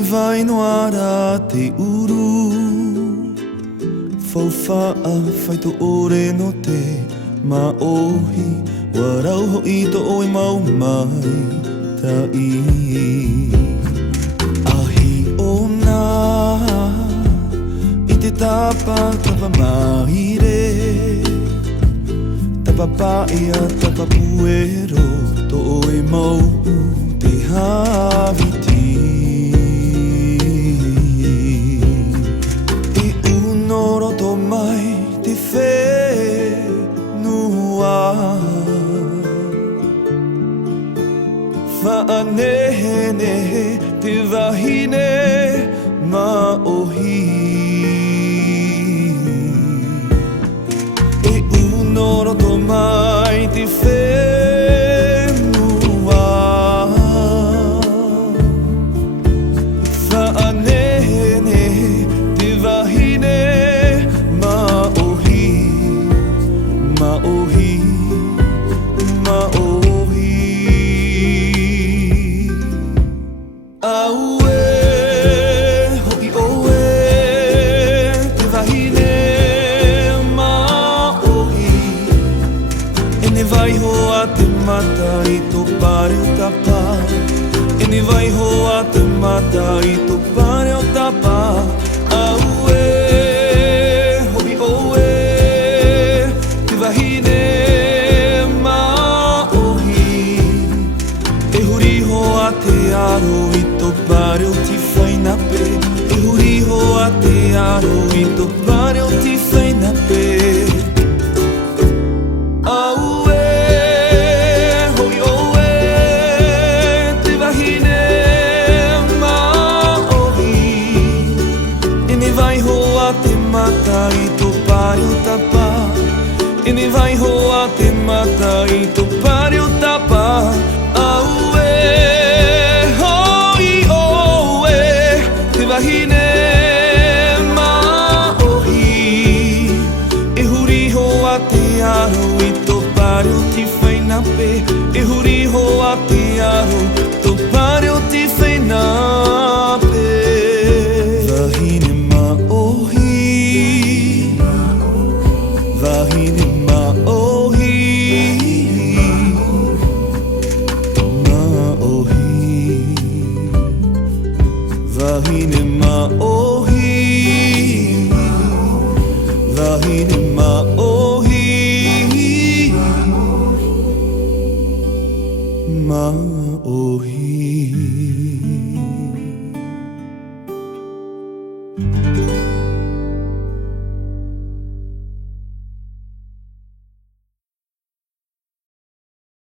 vai noara te uru Fauwhaa whai to ore no te maohi Warau ho i to oi mau mai ta i Ahi o nā I te tapa mai re Tapa paia tapa puero To oi mau te hawiti Whaanehe te wahine maohi E unoroto mai te whenua Whaanehe te wahine maohi Maohi Maohi Aue, hoki oe, te wahine maohi Ene vai hoa te mata I tō pare o tapa Ene vai hoa te mata I tō pare o tapa Aue, hoki oe, te wahine maohi E huri hoa te aro I tō pare o ti whaina pe E huri hoa te aro I tō pare o ti whaina pe Aue, hoi oe, te wahine maohi Ene vai hoa te mata I tō pare o tapa Ene vai hoa te mata I tō pare o tapa Aue Wahine maohi E huri hoa te aro I tō pare o ti whaina pe E huri hoa te aro Tō pare o ti whaina pe Wahine maohi Wahine maohi Maohi Wahine maohi Wahine maohi Maohi